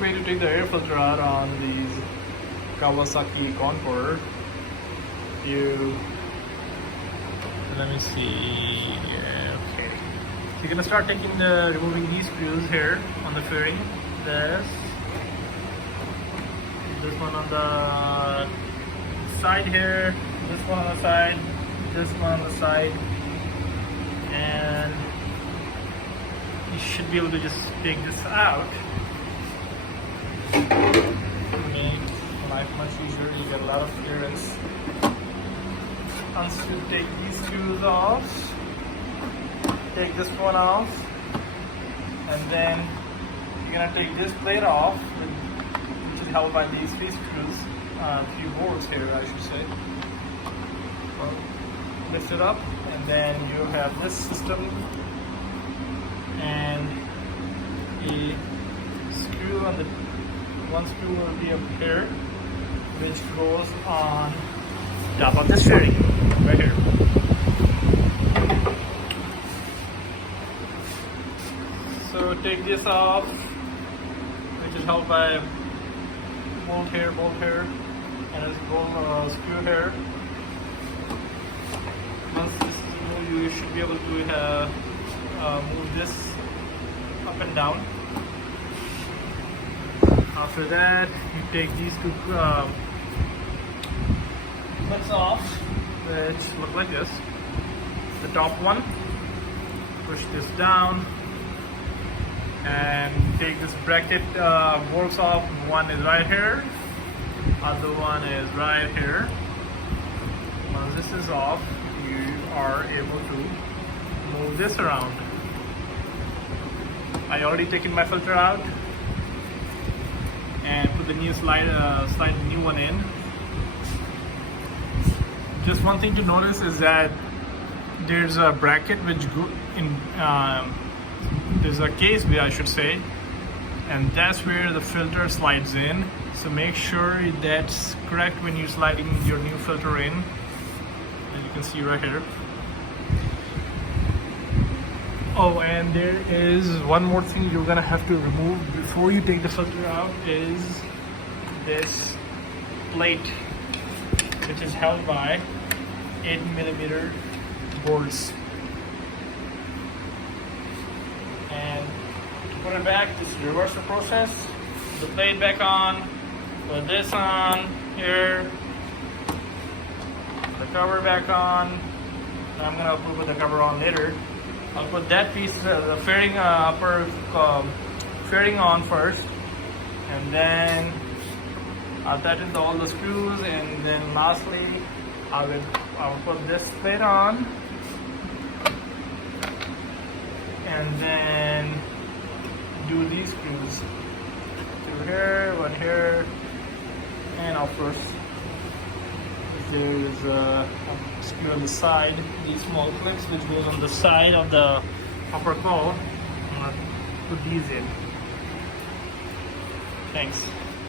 easiest way to take the air filter out on these Kawasaki concours. Let me see. Yeah, okay. So you're gonna start removing these screws here on the fairing. This one on the side here. This one on the side. This one on the side. And you should be able to just take this out. Make life much easier. You get a lot of clearance. Once you take these screws off, take this one off, and then you're gonna take this plate off, which is held by these three screws, three bolts here, I should say. Well, lift it up, and then you have this system, and a screw on the one screw will be up here, which goes on top of this fairing right here. So take this off, which is held by bolt here, and a gold screw here. Once this is removed, you should be able to move this up and down. After that, you take these two clips off, which look like this. The top one, push this down, and take this bracket bolts off. One is right here, other one is right here. Once this is off, you are able to move this around. I already taken my filter out and put the new slide the new one in. Just one thing to notice is that there's a bracket which go in. There's a case where I should say, and that's where the filter slides in. So make sure that's correct when you're sliding your new filter in. As you can see right here. Oh, and there is one more thing you're gonna have to remove before you take the filter out is this plate, which is held by 8mm bolts. And to put it back, just reverse the process. Put the plate back on, put this on here, the cover back on. I'm gonna put the cover on later. I'll put that piece, the fairing upper fairing on first, and then I'll tighten all the screws, and then lastly I will put this plate on, and then do these screws. Two here, one here, and of course there's a screw on the side, these small clips which goes on the side of the upper cowl. I'm gonna put these in. Thanks.